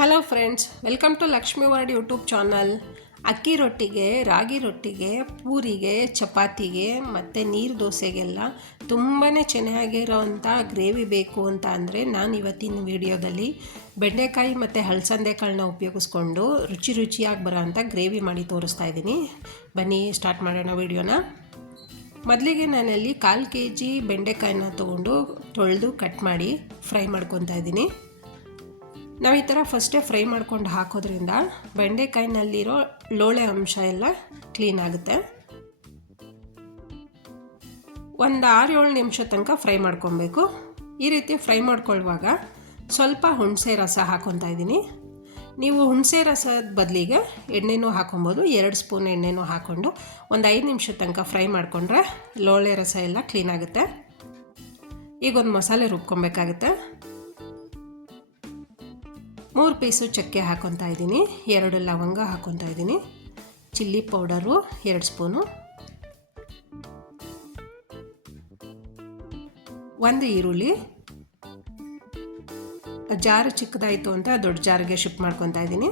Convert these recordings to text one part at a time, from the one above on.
Hello friends, welcome to Lakshmi world YouTube channel. ಅಕ್ಕಿ ರೊಟ್ಟಿಗೆ, ರಾಗಿ ರೊಟ್ಟಿಗೆ, ಪೂರಿಗೆ, ಚಪಾತಿಗೆ ಮತ್ತು ನೀರು ದೋಸೆಗೆಲ್ಲ ತುಂಬಾ ಚೆನ್ನಾಗಿರೋವಂಥ ಗ್ರೇವಿ ಬೇಕು ಅಂತ ಅಂದರೆ ನಾನು ಇವತ್ತಿನ ವಿಡಿಯೋದಲ್ಲಿ ಬೆಂಡೆಕಾಯಿ ಮತ್ತು ಹಲಸಂದೆ ಕಾಳನ್ನ ಉಪಯೋಗಿಸ್ಕೊಂಡು ರುಚಿಯಾಗಿ ಬರೋವಂಥ ಗ್ರೇವಿ ಮಾಡಿ ತೋರಿಸ್ತಾ ಇದ್ದೀನಿ. ಬನ್ನಿ ಸ್ಟಾರ್ಟ್ ಮಾಡೋಣ ವಿಡಿಯೋನ. ಮೊದಲಿಗೆ ನಾನಲ್ಲಿ 1/4 kg ಬೆಂಡೆಕಾಯಿನ ತೊಗೊಂಡು ತೊಳೆದು ಕಟ್ ಮಾಡಿ ಫ್ರೈ ಮಾಡ್ಕೊತಾ ಇದ್ದೀನಿ. ನಾವು ಈ ಥರ ಫಸ್ಟೇ ಫ್ರೈ ಮಾಡ್ಕೊಂಡು ಹಾಕೋದ್ರಿಂದ ಬೆಂಡೆಕಾಯಿನಲ್ಲಿರೋ ಲೋಳೆ ಅಂಶ ಎಲ್ಲ ಕ್ಲೀನ್ ಆಗುತ್ತೆ. ಒಂದು 6-7 ನಿಮಿಷ ತನಕ ಫ್ರೈ ಮಾಡ್ಕೊಬೇಕು. ಈ ರೀತಿ ಫ್ರೈ ಮಾಡ್ಕೊಳ್ಳುವಾಗ ಸ್ವಲ್ಪ ಹುಣಸೆ ರಸ ಹಾಕ್ಕೊತಾ ಇದ್ದೀನಿ. ನೀವು ಹುಣಸೆ ರಸದ ಬದಲಿಗೆ ಎಣ್ಣೆನೂ ಹಾಕೊಬೋದು. 2 ಸ್ಪೂನ್ ಎಣ್ಣೆನೂ ಹಾಕ್ಕೊಂಡು ಒಂದು 5 ನಿಮಿಷ ತನಕ ಫ್ರೈ ಮಾಡಿಕೊಂಡ್ರೆ ಲೋಳೆ ರಸ ಎಲ್ಲ ಕ್ಲೀನ್ ಆಗುತ್ತೆ. ಈಗ ಒಂದು ಮಸಾಲೆ ರುಬ್ಕೊಬೇಕಾಗುತ್ತೆ. 3 ಪೀಸು ಚಕ್ಕೆ ಹಾಕ್ಕೊತಾ ಇದ್ದೀನಿ, 2 ಲವಂಗ ಹಾಕ್ಕೊತಾ ಇದ್ದೀನಿ, ಚಿಲ್ಲಿ ಪೌಡರು 2 ಸ್ಪೂನು, 1 ಈರುಳ್ಳಿ. ಜಾರು ಚಿಕ್ಕದಾಯಿತು ಅಂತ ದೊಡ್ಡ ಜಾರಿಗೆ ಶಿಫ್ಟ್ ಮಾಡ್ಕೊತಾ ಇದ್ದೀನಿ.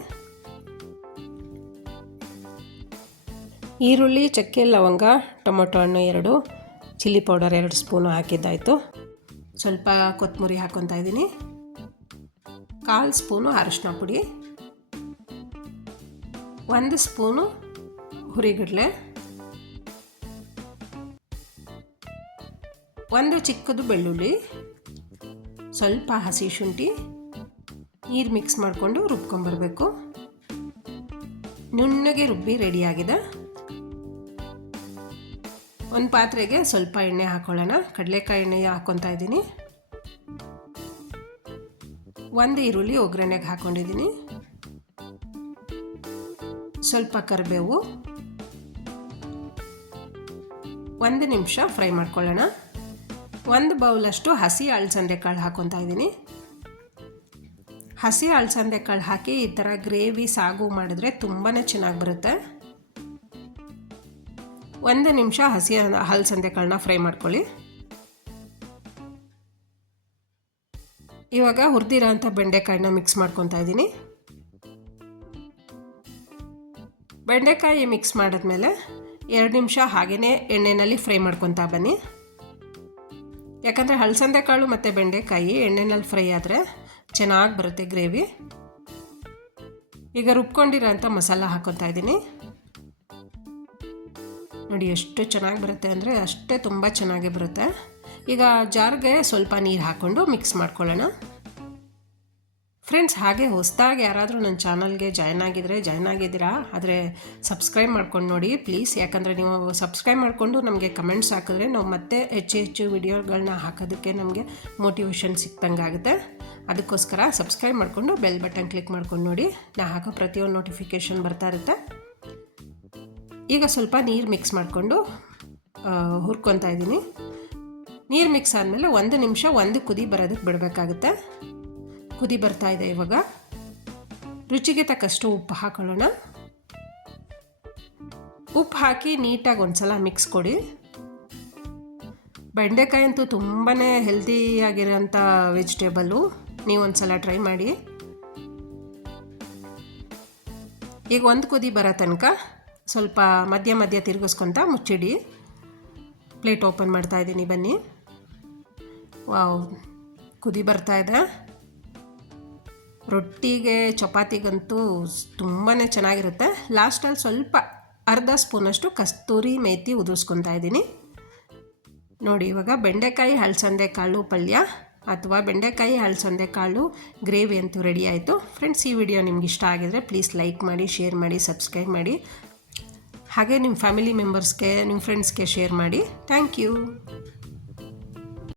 ಈರುಳ್ಳಿ, ಚಕ್ಕೆ, ಲವಂಗ, ಟೊಮೊಟೊ ಹಣ್ಣು 2, ಚಿಲ್ಲಿ ಪೌಡರ್ 2 ಸ್ಪೂನು ಹಾಕಿದ್ದಾಯಿತು. ಸ್ವಲ್ಪ ಕೊತ್ತಂಬರಿ ಹಾಕ್ಕೊತಾ ಇದ್ದೀನಿ, 1/4 ಸ್ಪೂನು ಅರಿಶಿನ ಪುಡಿ, 1 ಸ್ಪೂನು ಹುರಿಗಡಲೆ, 1 ಚಿಕ್ಕದು ಬೆಳ್ಳುಳ್ಳಿ, ಸ್ವಲ್ಪ ಹಸಿ ಶುಂಠಿ, ನೀರು ಮಿಕ್ಸ್ ಮಾಡಿಕೊಂಡು ರುಬ್ಕೊಂಬರಬೇಕು. ನುಣ್ಣಗೆ ರುಬ್ಬಿ ರೆಡಿಯಾಗಿದೆ. ಒಂದು ಪಾತ್ರೆಗೆ ಸ್ವಲ್ಪ ಎಣ್ಣೆ ಹಾಕ್ಕೊಳ್ಳೋಣ. ಕಡಲೆಕಾಯಿ ಎಣ್ಣೆ ಹಾಕ್ಕೊತಾ ಇದ್ದೀನಿ. 1 ಈರುಳ್ಳಿ ಒಗ್ಗರಣೆಗೆ ಹಾಕ್ಕೊಂಡಿದ್ದೀನಿ, ಸ್ವಲ್ಪ ಕರಿಬೇವು, 1 ನಿಮಿಷ ಫ್ರೈ ಮಾಡ್ಕೊಳ್ಳೋಣ. 1 ಬೌಲಷ್ಟು ಹಸಿ ಅಲಸಂದೆ ಕಾಳು ಹಾಕ್ಕೊತಾ ಇದ್ದೀನಿ. ಹಸಿ ಅಲಸಂದೆ ಕಾಳು ಹಾಕಿ ಈ ಥರ ಗ್ರೇವಿ ಸಾಗು ಮಾಡಿದ್ರೆ ತುಂಬಾ ಚೆನ್ನಾಗಿ ಬರುತ್ತೆ. 1 ನಿಮಿಷ ಹಸಿ ಅಲಸಂದೆ ಕಾಳನ್ನ ಫ್ರೈ ಮಾಡ್ಕೊಳ್ಳಿ. ಇವಾಗ ಹುರಿದಿರೋ ಅಂಥ ಬೆಂಡೆಕಾಯಿನ ಮಿಕ್ಸ್ ಮಾಡ್ಕೊತಾ ಇದ್ದೀನಿ. ಬೆಂಡೆಕಾಯಿ ಮಿಕ್ಸ್ ಮಾಡಿದ್ಮೇಲೆ 2 ನಿಮಿಷ ಹಾಗೆಯೇ ಎಣ್ಣೆಯಲ್ಲಿ ಫ್ರೈ ಮಾಡ್ಕೊತಾ ಬನ್ನಿ. ಯಾಕಂದರೆ ಹಲಸಂದೆ ಕಾಳು ಮತ್ತು ಬೆಂಡೆಕಾಯಿ ಎಣ್ಣೆನಲ್ಲಿ ಫ್ರೈ ಆದರೆ ಚೆನ್ನಾಗಿ ಬರುತ್ತೆ ಗ್ರೇವಿ. ಈಗ ರುಬ್ಕೊಂಡಿರೋ ಅಂಥ ಮಸಾಲ ಹಾಕ್ಕೊತಾ ಇದ್ದೀನಿ. ನೋಡಿ ಎಷ್ಟು ಚೆನ್ನಾಗಿ ಬರುತ್ತೆ ಅಂದರೆ ಅಷ್ಟೇ ತುಂಬ ಚೆನ್ನಾಗಿ ಬರುತ್ತೆ. ಈಗ ಜಾರ್ಗೆ ಸ್ವಲ್ಪ ನೀರು ಹಾಕ್ಕೊಂಡು ಮಿಕ್ಸ್ ಮಾಡ್ಕೊಳ್ಳೋಣ. ಫ್ರೆಂಡ್ಸ್, ಹಾಗೆ ಹೊಸದಾಗಿ ಯಾರಾದರೂ ನನ್ನ ಚಾನಲ್ಗೆ ಜಾಯ್ನ್ ಆಗಿದ್ದೀರಾ ಆದರೆ ಸಬ್ಸ್ಕ್ರೈಬ್ ಮಾಡ್ಕೊಂಡು ನೋಡಿ ಪ್ಲೀಸ್. ಯಾಕಂದರೆ ನೀವು ಸಬ್ಸ್ಕ್ರೈಬ್ ಮಾಡಿಕೊಂಡು ನಮಗೆ ಕಮೆಂಟ್ಸ್ ಹಾಕಿದ್ರೆ ನಾವು ಮತ್ತೆ ಹೆಚ್ಚು ವಿಡಿಯೋಗಳನ್ನ ಹಾಕೋದಕ್ಕೆ ನಮಗೆ ಮೋಟಿವೇಶನ್ ಸಿಕ್ತಂಗೆ ಆಗುತ್ತೆ. ಅದಕ್ಕೋಸ್ಕರ ಸಬ್ಸ್ಕ್ರೈಬ್ ಮಾಡಿಕೊಂಡು ಬೆಲ್ ಬಟನ್ ಕ್ಲಿಕ್ ಮಾಡ್ಕೊಂಡು ನೋಡಿ. ನಾನು ಹಾಕೋ ಪ್ರತಿಯೊಂದು ನೋಟಿಫಿಕೇಷನ್ ಬರ್ತಾ ಇರುತ್ತೆ. ಈಗ ಸ್ವಲ್ಪ ನೀರು ಮಿಕ್ಸ್ ಮಾಡಿಕೊಂಡು ಹುರ್ಕೊತಾ ಇದ್ದೀನಿ. ನೀರು ಮಿಕ್ಸ್ ಆದಮೇಲೆ 1 ನಿಮಿಷ ಕುದಿ ಬರೋದಕ್ಕೆ ಬಿಡಬೇಕಾಗುತ್ತೆ. ಕುದಿ ಬರ್ತಾ ಇದೆ. ಇವಾಗ ರುಚಿಗೆ ತಕ್ಕಷ್ಟು ಉಪ್ಪು ಹಾಕೊಳ್ಳೋಣ. ಉಪ್ಪು ಹಾಕಿ ನೀಟಾಗಿ ಒಂದ್ಸಲ ಮಿಕ್ಸ್ ಕೊಡಿ. ಬೆಂಡೆಕಾಯಿ ಅಂತೂ ತುಂಬಾ ಹೆಲ್ದಿಯಾಗಿರೋಂಥ ವೆಜಿಟೇಬಲ್ಲು. ನೀವು ಒಂದ್ಸಲ ಟ್ರೈ ಮಾಡಿ. ಈಗ 1 ಕುದಿ ಬರೋ ತನಕ ಸ್ವಲ್ಪ ಮಧ್ಯ ತಿರುಗಿಸ್ಕೊತ ಮುಚ್ಚಿಡಿ. ಪ್ಲೇಟ್ ಓಪನ್ ಮಾಡ್ತಾ ಇದ್ದೀನಿ, ಬನ್ನಿ. ವಾವ್, ಕುದಿ ಬರ್ತಾ ಇದೆ. ರೊಟ್ಟಿಗೆ, ಚಪಾತಿಗಂತೂ ತುಂಬಾ ಚೆನ್ನಾಗಿರುತ್ತೆ. ಲಾಸ್ಟಲ್ಲಿ ಸ್ವಲ್ಪ ಅರ್ಧ ಸ್ಪೂನಷ್ಟು ಕಸ್ತೂರಿ ಮೇಥಿ ಉದುರಿಸ್ಕೊತಾ ಇದ್ದೀನಿ. ನೋಡಿ, ಇವಾಗ ಬೆಂಡೆಕಾಯಿ ಹಲಸಂದೆ ಕಾಳು ಪಲ್ಯ ಅಥವಾ ಬೆಂಡೆಕಾಯಿ ಹಲಸಂದೆ ಕಾಳು ಗ್ರೇವಿ ಅಂತೂ ರೆಡಿ ಆಯಿತು. ಫ್ರೆಂಡ್ಸ್, ಈ ವಿಡಿಯೋ ನಿಮ್ಗೆ ಇಷ್ಟ ಆಗಿದರೆ ಪ್ಲೀಸ್ ಲೈಕ್ ಮಾಡಿ, ಶೇರ್ ಮಾಡಿ, ಸಬ್ಸ್ಕ್ರೈಬ್ ಮಾಡಿ. ಹಾಗೆ ನಿಮ್ಮ ಫ್ಯಾಮಿಲಿ ಮೆಂಬರ್ಸ್ಗೆ, ನಿಮ್ಮ ಫ್ರೆಂಡ್ಸ್ಗೆ ಶೇರ್ ಮಾಡಿ. Thank you.